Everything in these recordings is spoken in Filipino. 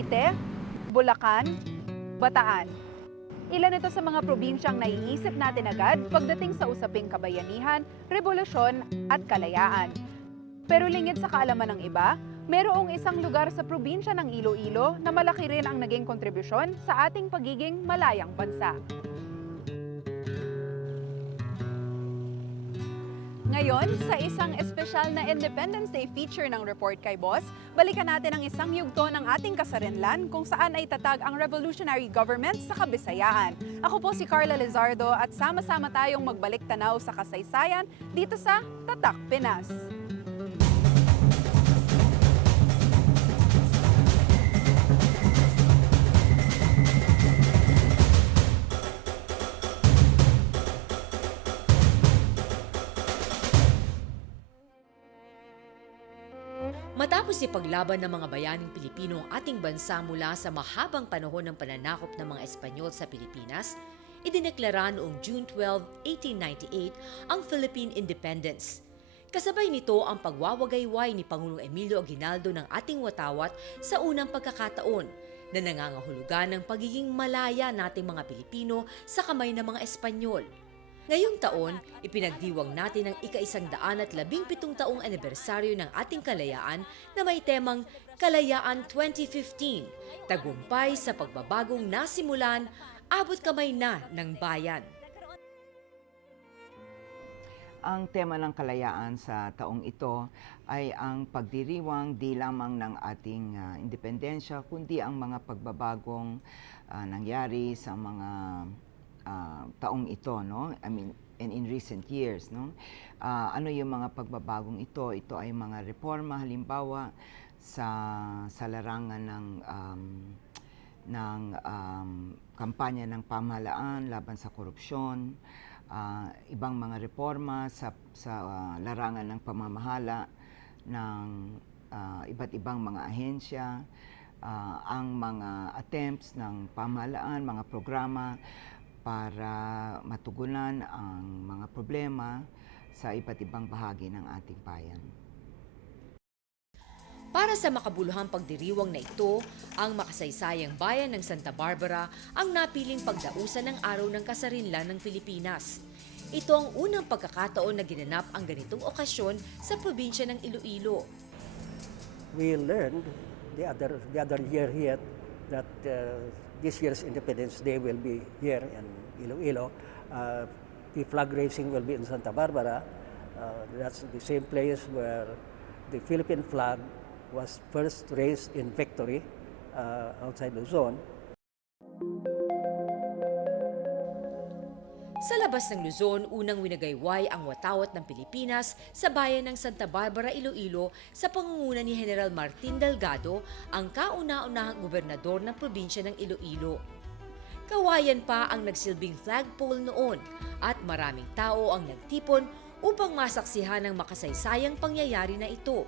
Cavite, Bulacan, Bataan. Ilan ito sa mga probinsyang naiisip natin agad pagdating sa usaping kabayanihan, revolusyon at kalayaan. Pero lingid sa kaalaman ng iba, mayroong isang lugar sa probinsya ng Iloilo na malaki rin ang naging kontribusyon sa ating pagiging malayang bansa. Ngayon, sa isang espesyal na Independence Day feature ng Report kay Boss, balikan natin ang isang yugto ng ating kasarinlan kung saan ay tatag ang revolutionary government sa Kabisayaan. Ako po si Carla Lizardo at sama-sama tayong magbalik tanaw sa kasaysayan dito sa Tatak Pinas. Matapos ipaglaban ng mga bayaning Pilipino ang ating bansa mula sa mahabang panahon ng pananakop ng mga Espanyol sa Pilipinas, idineklara noong June 12, 1898 ang Philippine Independence. Kasabay nito ang pagwawagayway ni Pangulong Emilio Aguinaldo ng ating watawat sa unang pagkakataon na nangangahulugan ng pagiging malaya nating mga Pilipino sa kamay ng mga Espanyol. Ngayong taon, ipinagdiwang natin ang ika-117 taong anibersaryo ng ating kalayaan na may temang Kalayaan 2015, tagumpay sa pagbabagong nasimulan, abot kamay na ng bayan. Ang tema ng kalayaan sa taong ito ay ang pagdiriwang di lamang ng ating independensya, kundi ang mga pagbabagong nangyari sa mga taong ito, no? I mean, and in recent years, no? Ano yung mga pagbabagong ito? Ito ay mga reforma, halimbawa sa larangan ng kampanya ng pamahalaan laban sa korupsyon, ibang mga reforma sa larangan ng pamamahala ng iba't ibang mga ahensya, ang mga attempts ng pamahalaan, mga programa para matugunan ang mga problema sa iba't ibang bahagi ng ating bayan. Para sa makabuluhang pagdiriwang na ito, ang makasaysayang bayan ng Santa Barbara ang napiling pagdausan ng araw ng kasarinlan ng Pilipinas. Ito ang unang pagkakataon na ginanap ang ganitong okasyon sa probinsya ng Iloilo. We learned the other year here that this year's Independence Day will be here in Iloilo. The flag raising will be in Santa Barbara. That's the same place where the Philippine flag was first raised in victory outside Luzon. Sa labas ng Luzon, unang winagayway ang watawat ng Pilipinas sa bayan ng Santa Barbara, Iloilo sa pangunguna ni General Martin Delgado, ang kauna-unahang gobernador ng probinsya ng Iloilo. Kawayan pa ang nagsilbing flagpole noon at maraming tao ang nagtipon upang masaksihan ang makasaysayang pangyayari na ito.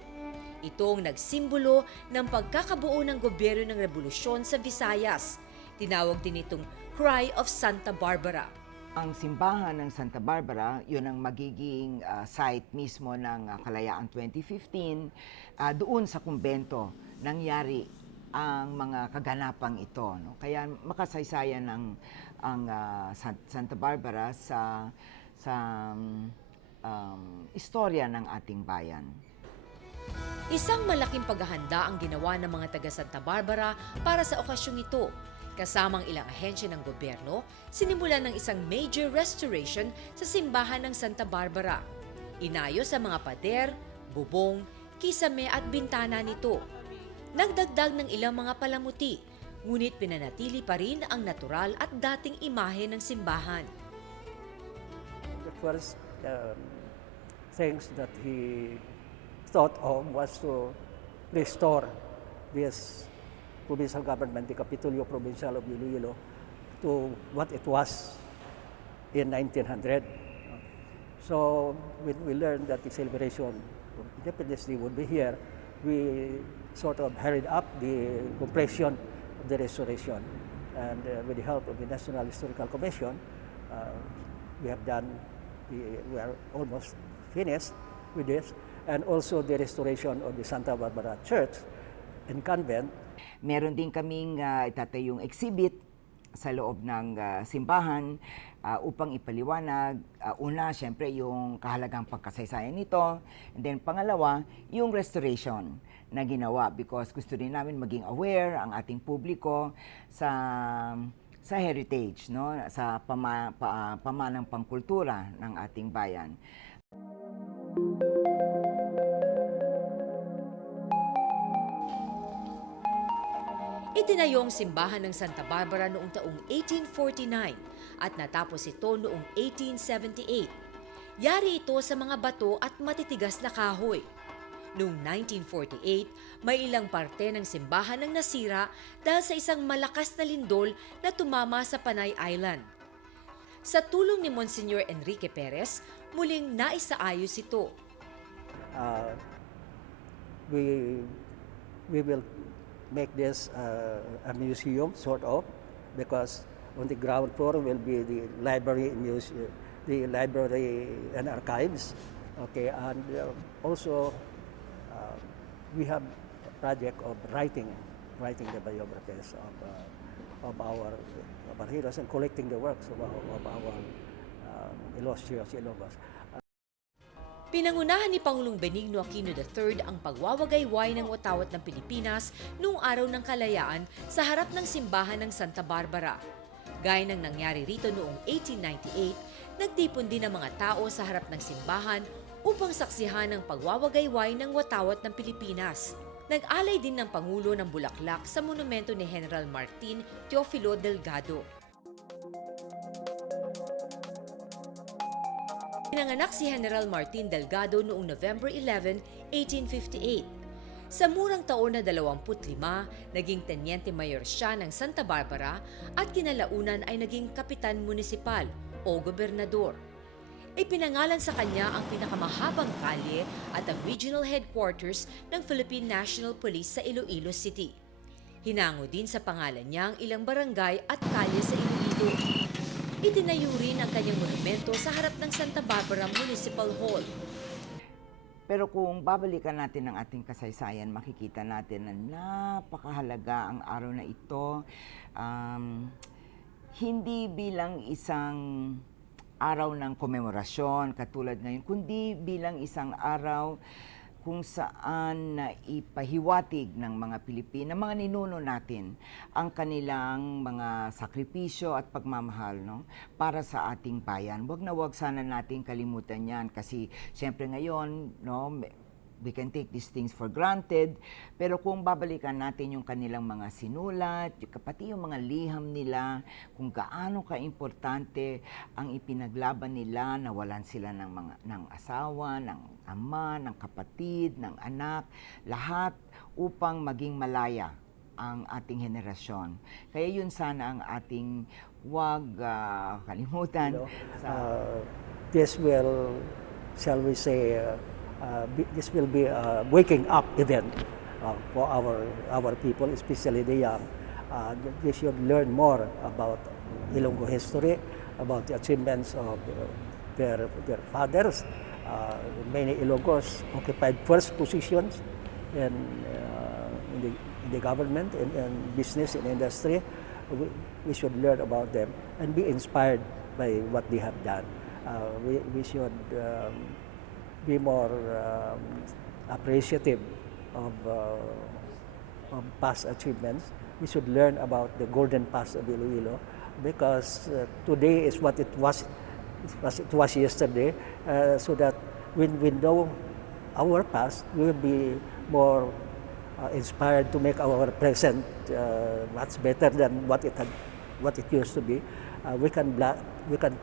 Ito ang nagsimbolo ng pagkakabuo ng gobyerno ng revolusyon sa Visayas. Tinawag din itong Cry of Santa Barbara. Ang simbahan ng Santa Barbara, yun ang magiging site mismo ng Kalayaan 2015. Doon sa kumbento nangyari ang mga kaganapang ito, no? Kaya makasaysayan ang Santa Barbara sa istorya ng ating bayan. Isang malaking paghahanda ang ginawa ng mga taga Santa Barbara para sa okasyong ito. Kasamang ilang ahensya ng gobyerno, sinimulan ng isang major restoration sa simbahan ng Santa Barbara. Inayos sa mga pader, bubong, kisame at bintana nito. Nagdagdag ng ilang mga palamuti, ngunit pinanatili pa rin ang natural at dating imahe ng simbahan. The first things that he thought of was to restore this provincial government, the Capitolio Provincial of Iloilo, to what it was in 1900. So when we learned that the celebration of Independence Day would be here, we sort of hurried up the completion of the restoration. And with the help of the National Historical Commission, we are almost finished with this, and also the restoration of the Santa Barbara Church and Convent Meron din kaming itatayong exhibit sa loob ng simbahan upang ipaliwanag. Una, syempre, yung kahalagang pagkasaysayan nito. And then, pangalawa, yung restoration na ginawa because gusto rin namin maging aware ang ating publiko sa heritage, no? Sa pamanang pangkultura ng ating bayan. Itinayo ang simbahan ng Santa Barbara noong taong 1849 at natapos ito noong 1878. Yari ito sa mga bato at matitigas na kahoy. Noong 1948, may ilang parte ng simbahan ang nasira dahil sa isang malakas na lindol na tumama sa Panay Island. Sa tulong ni Monsignor Enrique Perez, muling naisaayos ito. We will make this a museum, sort of, because on the ground floor will be the library and archives. Okay, and also we have a project of writing the biographies of our heroes and collecting the works of our illustrious Ilocos. Pinangunahan ni Pangulong Benigno Aquino III ang pagwawagayway ng watawat ng Pilipinas noong araw ng kalayaan sa harap ng simbahan ng Santa Barbara. Gaya ng nangyari rito noong 1898, nagtipon din ang mga tao sa harap ng simbahan upang saksihan ang pagwawagayway ng watawat ng Pilipinas. Nag-alay din ng Pangulo ng bulaklak sa monumento ni General Martin Teofilo Delgado. Pinanganak si General Martin Delgado noong November 11, 1858. Sa murang taon na 25, naging Teniente Mayor siya ng Santa Barbara at kinalaunan ay naging Kapitan Munisipal o Gobernador. Ipinangalan sa kanya ang pinakamahabang kalye at ang regional headquarters ng Philippine National Police sa Iloilo City. Hinango din sa pangalan niya ang ilang barangay at kalye sa Iloilo. Itinayo rin ang kanyang monumento sa harap ng Santa Barbara Municipal Hall. Pero kung babalikan natin ang ating kasaysayan, makikita natin na napakahalaga ang araw na ito. Hindi bilang isang araw ng komemorasyon katulad ngayon, kundi bilang isang araw kung saan na ipahiwatig ng mga Pilipino, mga ninuno natin, ang kanilang mga sakripisyo at pagmamahal, no, para sa ating bayan. Wag sana nating kalimutan yan kasi siyempre ngayon, no, we can take these things for granted, pero kung babalikan natin yung kanilang mga sinulat, pati yung mga liham nila, kung gaano kaimportante ang ipinaglaban nila, nawalan sila ng asawa, ng ama, ng kapatid, ng anak, lahat upang maging malaya ang ating henerasyon. Kaya yun sana ang ating wag kalimutan. This will, shall we say, this will be a waking up event for our people, especially the young. They should learn more about Ilonggo history, about the achievements of their fathers. Many Ilonggos occupied first positions in the government, in business, in industry. We should learn about them and be inspired by what they have done. We should be more appreciative of past achievements. We should learn about the golden past of Iloilo because today is what it was yesterday, so that when we know our past, we will be more inspired to make our present much better than what it used to be. We can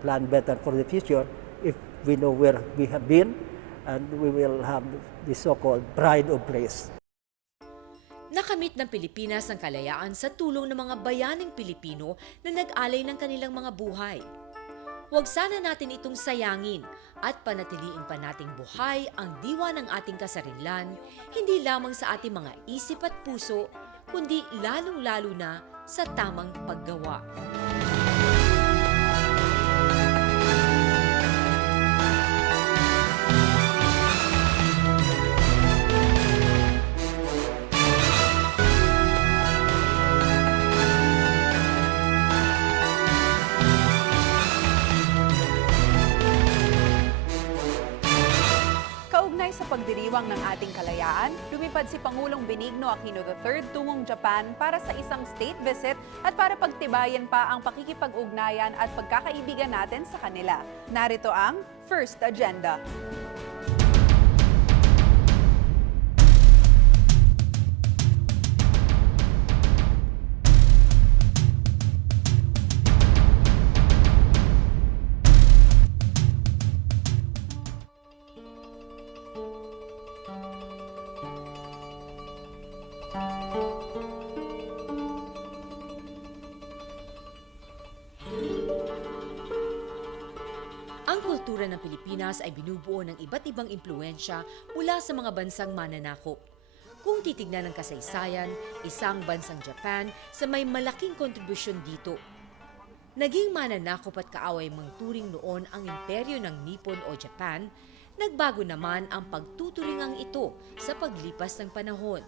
plan better for the future if we know where we have been, and we will have the so-called pride of place. Nakamit ng Pilipinas ang kalayaan sa tulong ng mga bayaning Pilipino na nag-alay ng kanilang mga buhay. Huwag sana natin itong sayangin at panatiliin pa nating buhay ang diwa ng ating kasarinlan, hindi lamang sa ating mga isip at puso, kundi lalong-lalo na sa tamang paggawa. pagdiriwang ng ating kalayaan, lumipad si Pangulong Benigno Aquino III tungong Japan para sa isang state visit at para pagtibayan pa ang pakikipag-ugnayan at pagkakaibigan natin sa kanila. Narito ang First Agenda. Ang kultura ng Pilipinas ay binubuo ng iba't ibang impluensya mula sa mga bansang mananakop. Kung titignan ng kasaysayan, isang bansang Japan sa may malaking kontribusyon dito. Naging mananakop at kaaway mang turing noon ang imperyo ng Nippon o Japan, nagbago naman ang pagtuturingang ito sa paglipas ng panahon.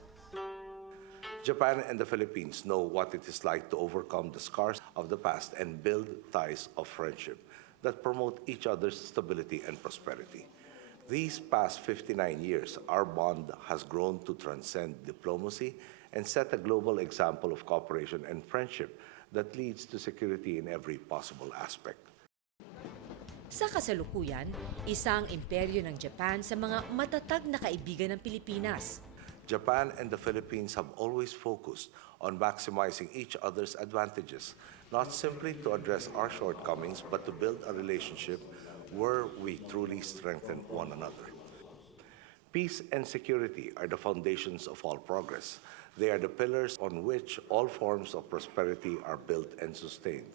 Japan and the Philippines know what it is like to overcome the scars of the past and build ties of friendship that promote each other's stability and prosperity. These past 59 years, our bond has grown to transcend diplomacy and set a global example of cooperation and friendship that leads to security in every possible aspect. Sa kasalukuyan, isang imperyo ng Japan sa mga matatag na kaibigan ng Pilipinas. Japan and the Philippines have always focused on maximizing each other's advantages, not simply to address our shortcomings, but to build a relationship where we truly strengthen one another. Peace and security are the foundations of all progress. They are the pillars on which all forms of prosperity are built and sustained.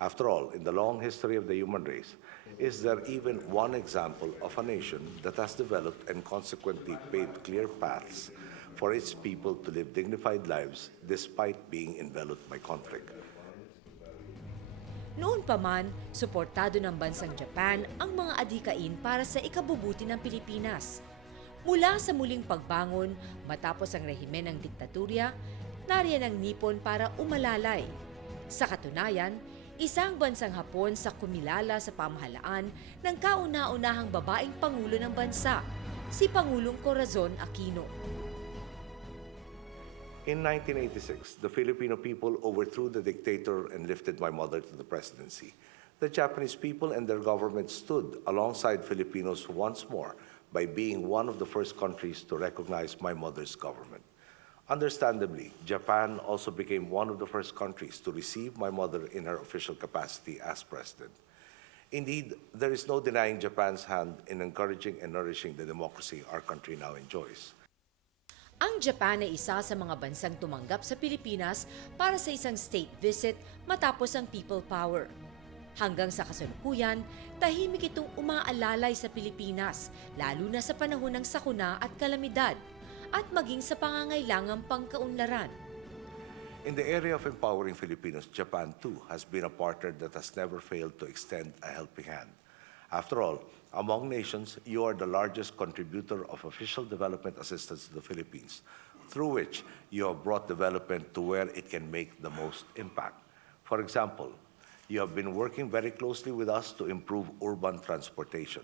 After all, in the long history of the human race, is there even one example of a nation that has developed and consequently paved clear paths for its people to live dignified lives despite being enveloped by conflict? Noon pa man, suportado ng bansang Japan ang mga adhikain para sa ikabubuti ng Pilipinas. Mula sa muling pagbangon, matapos ang rehimen ng diktatorya, nariyan ang Nippon para umalalay. Sa katunayan, isang bansang Hapon sa kumilala sa pamahalaan ng kauna-unahang babaeng pangulo ng bansa, si Pangulong Corazon Aquino. In 1986, the Filipino people overthrew the dictator and lifted my mother to the presidency. The Japanese people and their government stood alongside Filipinos once more by being one of the first countries to recognize my mother's government. Understandably, Japan also became one of the first countries to receive my mother in her official capacity as president. Indeed, there is no denying Japan's hand in encouraging and nourishing the democracy our country now enjoys. Ang Japan ay isa sa mga bansang tumanggap sa Pilipinas para sa isang state visit matapos ang people power. Hanggang sa kasalukuyan, tahimik itong umaalalay sa Pilipinas, lalo na sa panahon ng sakuna at kalamidad, at maging sa pangangailangang pangkaunlaran. In the area of empowering Filipinos, Japan too has been a partner that has never failed to extend a helping hand. After all, among nations, you are the largest contributor of official development assistance to the Philippines, through which you have brought development to where it can make the most impact. For example, you have been working very closely with us to improve urban transportation.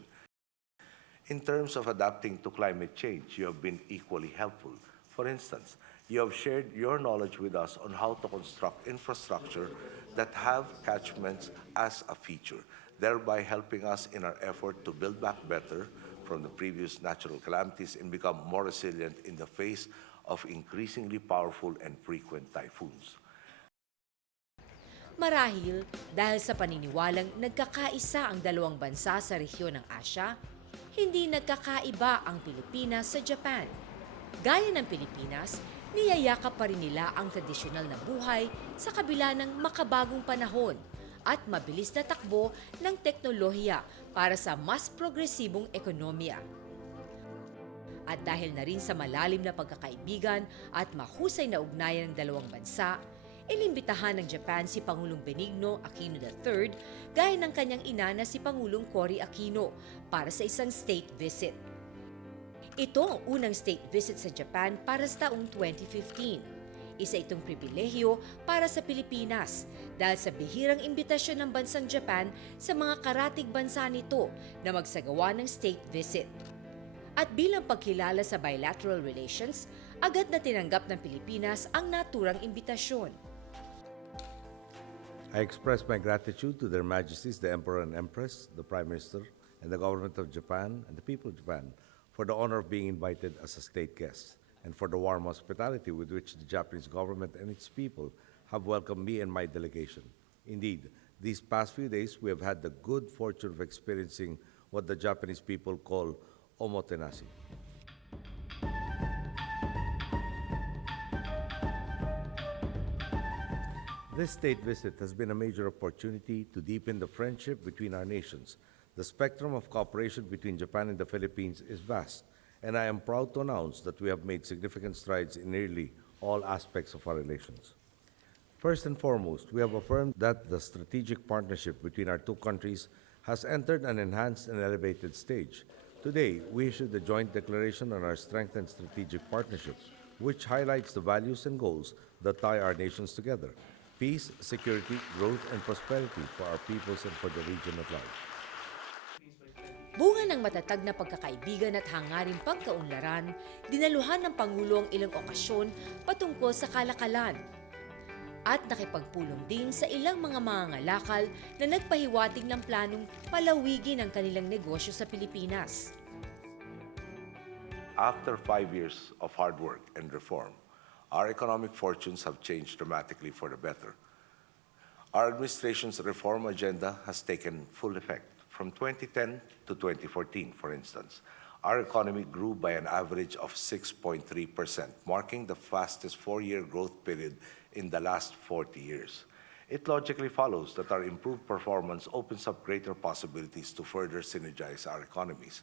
In terms of adapting to climate change, you have been equally helpful. For instance, you have shared your knowledge with us on how to construct infrastructure that have catchments as a feature, thereby helping us in our effort to build back better from the previous natural calamities and become more resilient in the face of increasingly powerful and frequent typhoons. Marahil dahil sa paniniwalang nagkakaisa ang dalawang bansa sa rehiyon ng Asya, hindi nagkakaiba ang Pilipinas sa Japan. Gaya ng Pilipinas, niyayakap pa rin nila ang tradisyonal na buhay sa kabila ng makabagong panahon at mabilis na takbo ng teknolohiya para sa mas progresibong ekonomiya. At dahil na rin sa malalim na pagkakaibigan at mahusay na ugnayan ng dalawang bansa, inimbitahan ng Japan si Pangulong Benigno Aquino III gaya ng kanyang ina na si Pangulong Cory Aquino para sa isang state visit. Ito ang unang state visit sa Japan para sa taong 2015. Isa itong pribilehyo para sa Pilipinas dahil sa bihirang imbitasyon ng bansang Japan sa mga karatig bansa nito na magsagawa ng state visit. At bilang pagkilala sa bilateral relations, agad na tinanggap ng Pilipinas ang naturang imbitasyon. I express my gratitude to Their Majesties, the Emperor and Empress, the Prime Minister, and the Government of Japan and the people of Japan for the honor of being invited as a state guest and for the warm hospitality with which the Japanese government and its people have welcomed me and my delegation. Indeed, these past few days we have had the good fortune of experiencing what the Japanese people call omotenashi. This state visit has been a major opportunity to deepen the friendship between our nations. The spectrum of cooperation between Japan and the Philippines is vast, and I am proud to announce that we have made significant strides in nearly all aspects of our relations. First and foremost, we have affirmed that the strategic partnership between our two countries has entered an enhanced and elevated stage. Today, we issued a joint declaration on our strengthened strategic partnership, which highlights the values and goals that tie our nations together: peace, security, growth, and prosperity for our peoples and for the region at large. Bunga ng matatag na pagkakaibigan at hangaring pagkaunlaran, dinaluhan ng Pangulo ang ilang okasyon patungkol sa kalakalan. At nakipagpulong din sa ilang mga mangangalakal na nagpahiwatig ng planong palawigin ang kanilang negosyo sa Pilipinas. After 5 years of hard work and reform, our economic fortunes have changed dramatically for the better. Our administration's reform agenda has taken full effect. From 2010 to 2014, for instance, our economy grew by an average of 6.3%, marking the fastest four-year growth period in the last 40 years. It logically follows that our improved performance opens up greater possibilities to further synergize our economies.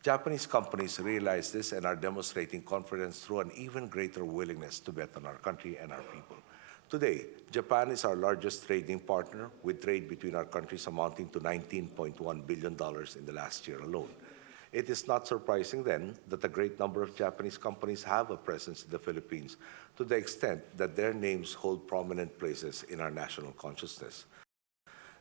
Japanese companies realize this and are demonstrating confidence through an even greater willingness to bet on our country and our people. Today, Japan is our largest trading partner, with trade between our countries amounting to $19.1 billion in the last year alone. It is not surprising then that a great number of Japanese companies have a presence in the Philippines, to the extent that their names hold prominent places in our national consciousness.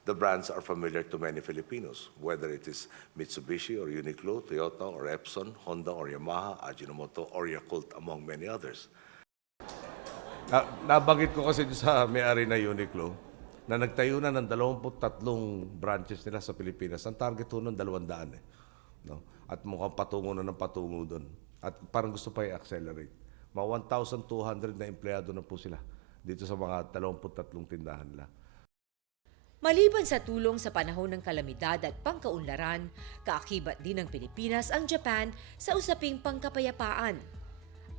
The brands are familiar to many Filipinos, whether it is Mitsubishi or Uniqlo, Toyota or Epson, Honda or Yamaha, Ajinomoto or Yakult, among many others. Nabanggit ko kasi sa may-ari na Uniqlo na nagtayo na ng 23 branches nila sa Pilipinas. Ang target ho nun 200 no? At mukhang patungo na ng patungo doon. At parang gusto pa i-accelerate. Mga 1,200 na empleyado na po sila dito sa mga 23 tindahan nila. Maliban sa tulong sa panahon ng kalamidad at pangkaunlaran, kaakibat din ng Pilipinas ang Japan sa usaping pangkapayapaan.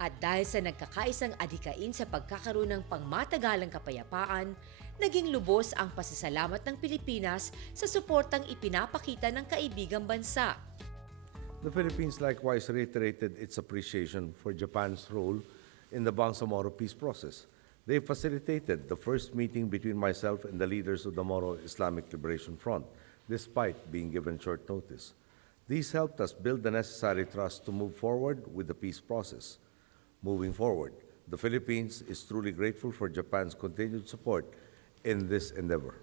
At dahil sa nagkakaisang adhikain sa pagkakaroon ng pangmatagalang kapayapaan, naging lubos ang pasasalamat ng Pilipinas sa suportang ipinapakita ng kaibigang bansa. The Philippines likewise reiterated its appreciation for Japan's role in the Bangsamoro peace process. They facilitated the first meeting between myself and the leaders of the Moro Islamic Liberation Front, despite being given short notice. These helped us build the necessary trust to move forward with the peace process. Moving forward, the Philippines is truly grateful for Japan's continued support in this endeavor.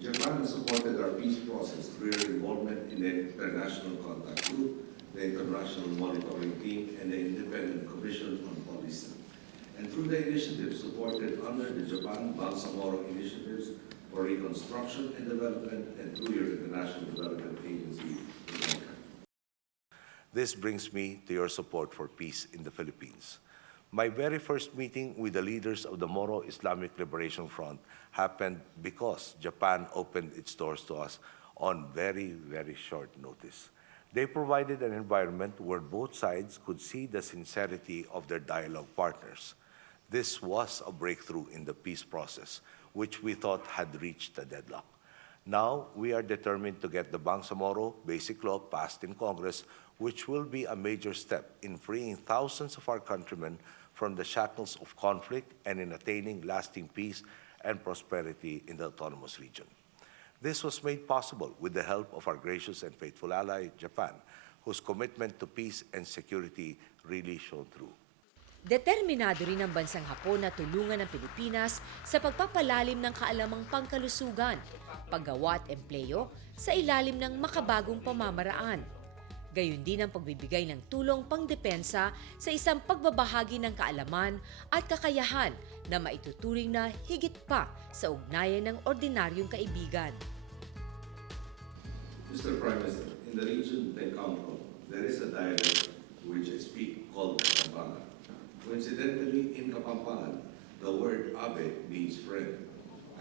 Japan has supported our peace process through their involvement in the International Contact Group, the International Monitoring Team, and the Independent Commission on Policy, and through the initiatives supported under the Japan Bangsamoro Initiatives for Reconstruction and Development and through your International Development Agency. This brings me to your support for peace in the Philippines. My very first meeting with the leaders of the Moro Islamic Liberation Front happened because Japan opened its doors to us on very, very short notice. They provided an environment where both sides could see the sincerity of their dialogue partners. This was a breakthrough in the peace process, which we thought had reached a deadlock. Now, we are determined to get the Bangsamoro Basic Law passed in Congress, which will be a major step in freeing thousands of our countrymen from the shackles of conflict and in attaining lasting peace and prosperity in the autonomous region. This was made possible with the help of our gracious and faithful ally, Japan, whose commitment to peace and security really shone through. Determinado rin ang bansang Hapon na tulungan ng Pilipinas sa pagpapalalim ng kaalamang pangkalusugan, paggawa at empleyo sa ilalim ng makabagong pamamaraan. Gayon din ang pagbibigay ng tulong pangdepensa sa isang pagbabahagi ng kaalaman at kakayahan na maituturing na higit pa sa ugnayan ng ordinaryong kaibigan. Mr. Prime Minister, in the region they come from, there is a dialect which I speak called Kapampangan. Coincidentally, in Kapampangan, the word abe means friend.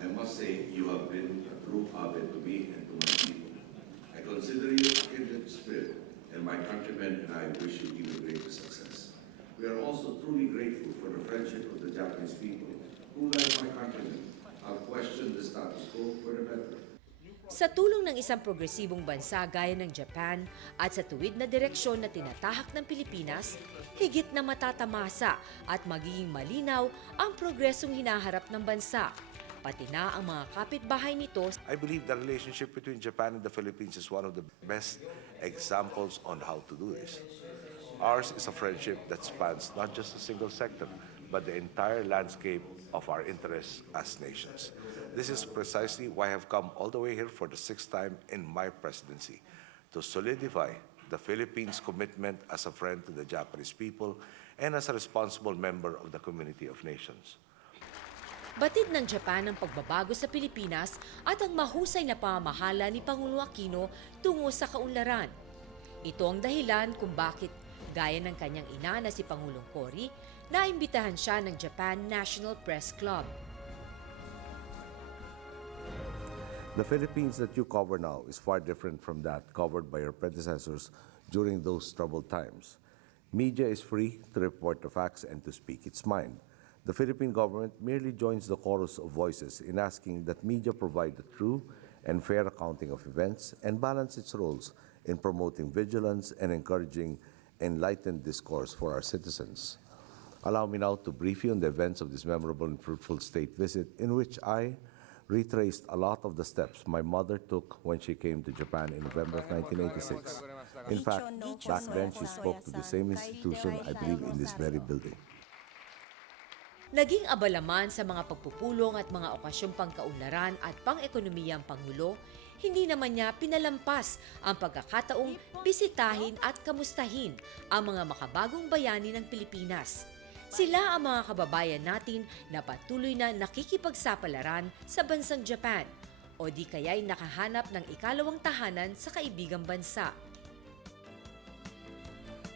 I must say you have been a true abe to me and to my people. I consider you a kindred spirit, and my countrymen and I wish you even greater success. We are also truly grateful for the friendship of the Japanese people, who, like my countrymen, have questioned the status quo for the better. Sa tulong ng isang progresibong bansa gaya ng Japan at sa tuwid na direksyon na tinatahak ng Pilipinas, higit na matatamasa at magiging malinaw ang progresong hinaharap ng bansa. Pati na ang mga kapitbahay nito. I believe the relationship between Japan and the Philippines is one of the best examples on how to do this. Ours is a friendship that spans not just a single sector, but the entire landscape of our interests as nations. This is precisely why I have come all the way here for the 6th time in my presidency, to solidify the Philippines' commitment as a friend to the Japanese people and as a responsible member of the community of nations. Batid ng Japan ang pagbabago sa Pilipinas at ang mahusay na pamamahala ni Pangulong Aquino tungo sa kaunlaran. Ito ang dahilan kung bakit, gaya ng kanyang ina na si Pangulong Cory, naimbitahan siya ng Japan National Press Club. The Philippines that you cover now is far different from that covered by your predecessors during those troubled times. Media is free to report the facts and to speak its mind. The Philippine government merely joins the chorus of voices in asking that media provide the true and fair accounting of events and balance its roles in promoting vigilance and encouraging enlightened discourse for our citizens. Allow me now to brief you on the events of this memorable and fruitful state visit, in which I retraced a lot of the steps my mother took when she came to Japan in November of 1986. In fact, back then she spoke to the same institution, I believe, in this very building. Naging abalaman sa mga pagpupulong at mga okasyong pangkaunlaran at pang-ekonomiya ang Pangulo, hindi naman niya pinalampas ang pagkakataong bisitahin at kamustahin ang mga makabagong bayani ng Pilipinas. Sila ang mga kababayan natin na patuloy na nakikipagsapalaran sa bansang Japan o di kaya'y nakahanap ng ikalawang tahanan sa kaibigang bansa.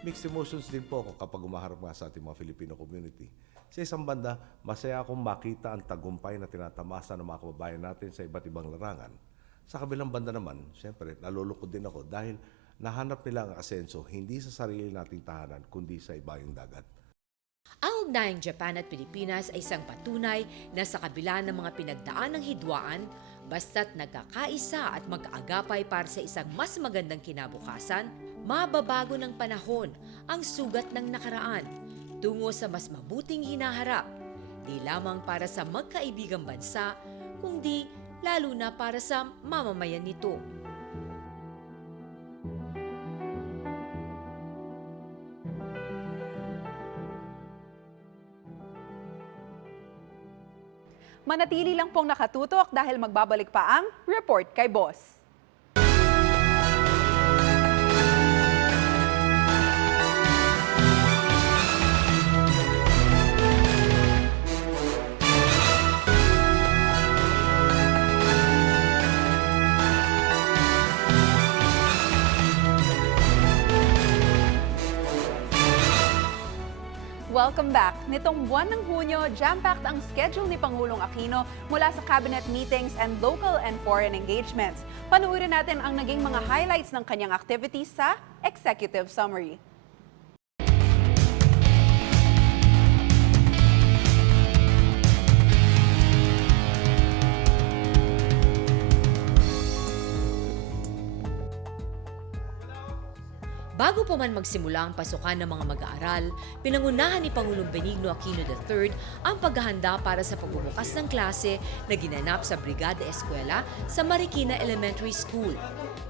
Mixed emotions din po ako kapag umaharap nga sa ating mga Filipino community. Sa isang banda, masaya akong makita ang tagumpay na tinatamasa ng mga kababayan natin sa iba't ibang larangan. Sa kabilang banda naman, siyempre, nalulukod din ako dahil nahanap nila ang asenso hindi sa sarili nating tahanan kundi sa ibayong dagat. Ang ugnayang Japan at Pilipinas ay isang patunay na sa kabila ng mga pinagdaan ng hidwaan, basta't nagkakaisa at mag-aagapay para sa isang mas magandang kinabukasan, mababago ng panahon ang sugat ng nakaraan tungo sa mas mabuting hinaharap, di lamang para sa magkaibigang bansa, kundi lalo na para sa mamamayan nito. Manatili lang pong nakatutok dahil magbabalik pa ang Report kay Boss. Welcome back. Nitong buwan ng Hunyo, jam-packed ang schedule ni Pangulong Aquino mula sa cabinet meetings and local and foreign engagements. Panuorin natin ang naging mga highlights ng kanyang activities sa Executive Summary. Bago pa man magsimula ang pasukan ng mga mag-aaral, pinangunahan ni Pangulong Benigno Aquino III ang paghahanda para sa pagbubukas ng klase na ginanap sa Brigada Eskwela sa Marikina Elementary School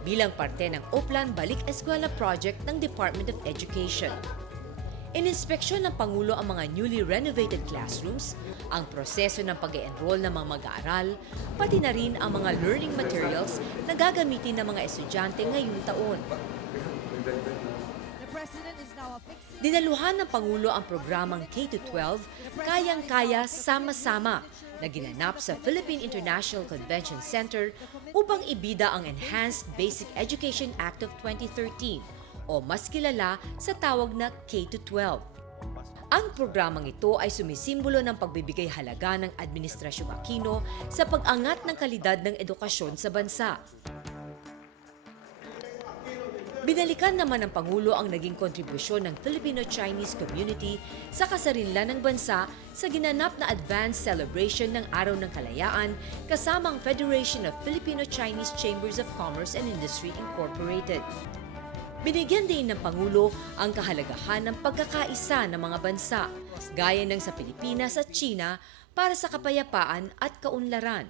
bilang parte ng Oplan Balik Eskwela Project ng Department of Education. Ininspeksyon ng Pangulo ang mga newly renovated classrooms, ang proseso ng pag-e-enroll ng mga mag-aaral, pati na rin ang mga learning materials na gagamitin ng mga estudyante ngayong taon. Dinaluhan ng Pangulo ang programang K-12, Kayang-Kaya Sama-Sama na ginanap sa Philippine International Convention Center upang ibida ang Enhanced Basic Education Act of 2013 o mas kilala sa tawag na K-12. Ang programang ito ay sumisimbolo ng pagbibigay halaga ng Administrasyong Aquino sa pag-angat ng kalidad ng edukasyon sa bansa. Binalikan naman ng Pangulo ang naging kontribusyon ng Filipino-Chinese community sa kasarinlan ng bansa sa ginanap na advanced celebration ng Araw ng Kalayaan kasama ang Federation of Filipino-Chinese Chambers of Commerce and Industry Incorporated. Binigyan din ng Pangulo ang kahalagahan ng pagkakaisa ng mga bansa, gaya ng sa Pilipinas at China para sa kapayapaan at kaunlaran.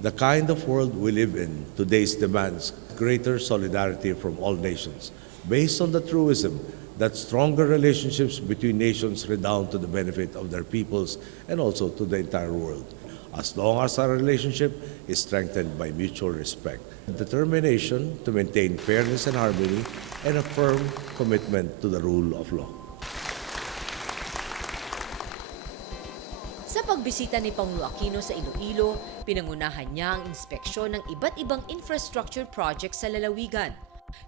The kind of world we live in today's demands greater solidarity from all nations, based on the truism that stronger relationships between nations redound to the benefit of their peoples and also to the entire world, as long as our relationship is strengthened by mutual respect, determination to maintain fairness and harmony, and a firm commitment to the rule of law. Sa pagbisita ni Pangulo Aquino sa Iloilo, pinangunahan niya ang inspeksyon ng iba't ibang infrastructure projects sa lalawigan.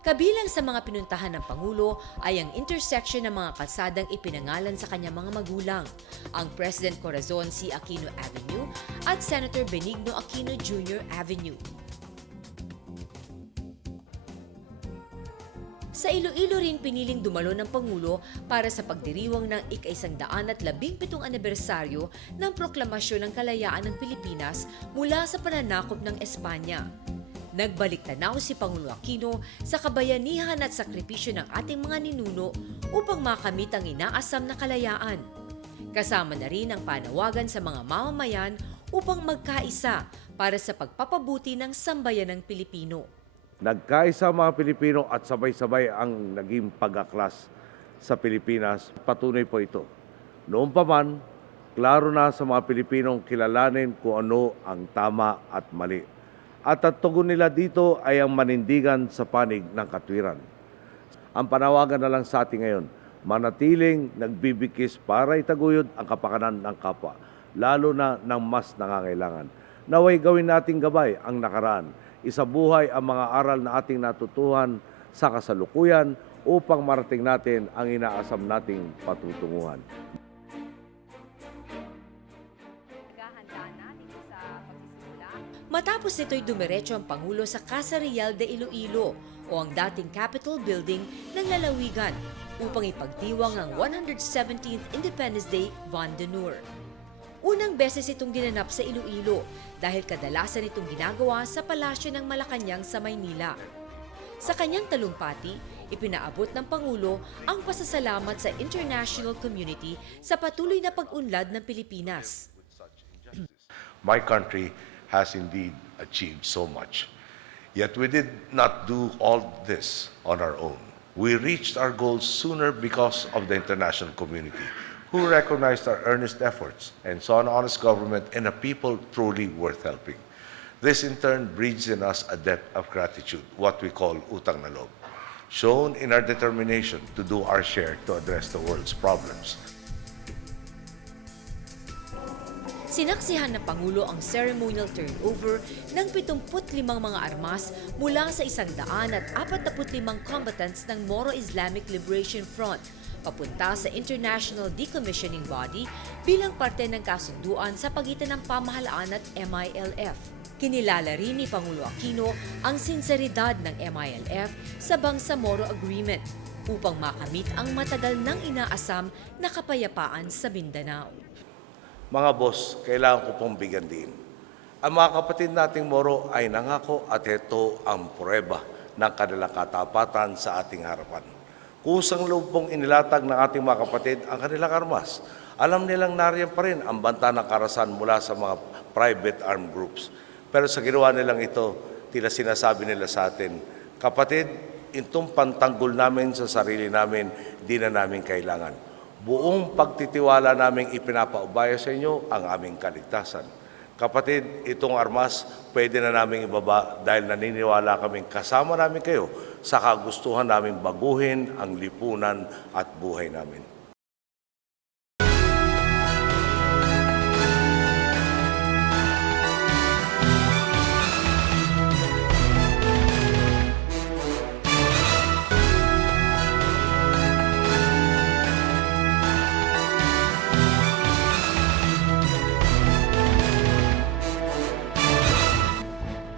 Kabilang sa mga pinuntahan ng Pangulo ay ang intersection ng mga kalsadang ipinangalan sa kanyang mga magulang, ang President Corazon C. Aquino Avenue at Senator Benigno Aquino Jr. Avenue. Sa Iloilo rin piniling dumalo ng Pangulo para sa pagdiriwang ng ika-117 anibersaryo ng Proklamasyon ng Kalayaan ng Pilipinas mula sa pananakop ng Espanya. Nagbalik tanaw si Pangulo Aquino sa kabayanihan at sakripisyo ng ating mga ninuno upang makamit ang inaasam na kalayaan. Kasama na rin ang panawagan sa mga mamamayan upang magkaisa para sa pagpapabuti ng sambayanang Pilipino. Nagkaisa mga Pilipino at sabay-sabay ang naging pag-aklas sa Pilipinas. Patunay po ito. Noon pa man, klaro na sa mga Pilipinong kilalanin kung ano ang tama at mali. At ang tugon nila dito ay ang manindigan sa panig ng katwiran. Ang panawagan na lang sa atin ngayon, manatiling nagbibigkis para itaguyod ang kapakanan ng kapwa, lalo na ng mas nangangailangan. Naway gawin nating gabay ang nakaraan, isabuhay ang mga aral na ating natutuhan sa kasalukuyan upang marating natin ang inaasam nating patutunguhan. Matapos nito'y dumiretso ang Pangulo sa Casa Real de Iloilo o ang dating Capitol Building ng lalawigan upang ipagdiwang ang 117th Independence Day Von d'Honneur. Unang beses itong ginanap sa Iloilo dahil kadalasan itong ginagawa sa Palasyo ng Malacanang sa Maynila. Sa kanyang talumpati, ipinaabot ng Pangulo ang pasasalamat sa international community sa patuloy na pag-unlad ng Pilipinas. My country has indeed achieved so much. Yet we did not do all this on our own. We reached our goals sooner because of the international community, who recognized our earnest efforts and saw an honest government and a people truly worth helping. This in turn breeds in us a debt of gratitude, what we call utang na loob, shown in our determination to do our share to address the world's problems. Sinaksihan ng Pangulo ang ceremonial turnover ng 75 mga armas mula sa 145 combatants ng Moro Islamic Liberation Front papunta sa International Decommissioning Body bilang parte ng kasunduan sa pagitan ng pamahalaan at MILF. Kinilala rin ni Pangulo Aquino ang sinseridad ng MILF sa Bangsamoro Agreement upang makamit ang matagal nang inaasam na kapayapaan sa Mindanao. Mga boss, kailangan ko pong bigyan din. Ang mga kapatid nating Moro ay nangako at ito ang prueba ng kanilang katapatan sa ating harapan. Kusang loob pong inilatag ng ating mga kapatid ang kanilang armas. Alam nilang nariyan pa rin ang banta ng karasan mula sa mga private armed groups. Pero sa ginawa nilang ito, tila sinasabi nila sa atin, kapatid, itong pantanggol namin sa sarili namin, di na namin kailangan. Buong pagtitiwala naming ipinapaubaya sa inyo ang aming kaligtasan. Kapatid, itong armas pwede na naming ibaba dahil naniniwala kaming kasama namin kayo sa kagustuhan naming baguhin ang lipunan at buhay namin.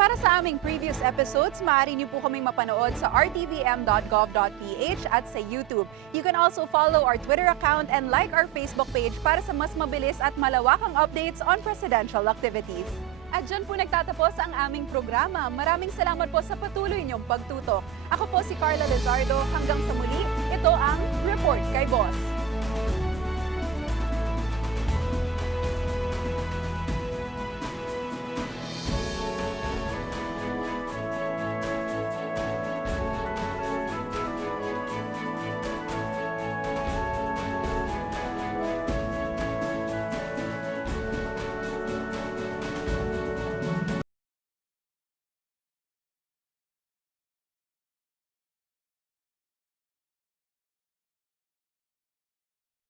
Para sa aming previous episodes, maaari niyo po kaming mapanood sa rtvm.gov.ph at sa YouTube. You can also follow our Twitter account and like our Facebook page para sa mas mabilis at malawakang updates on presidential activities. At dyan po nagtatapos ang aming programa. Maraming salamat po sa patuloy niyong pagtutok. Ako po si Carla Lizardo. Hanggang sa muli, ito ang Report kay Boss.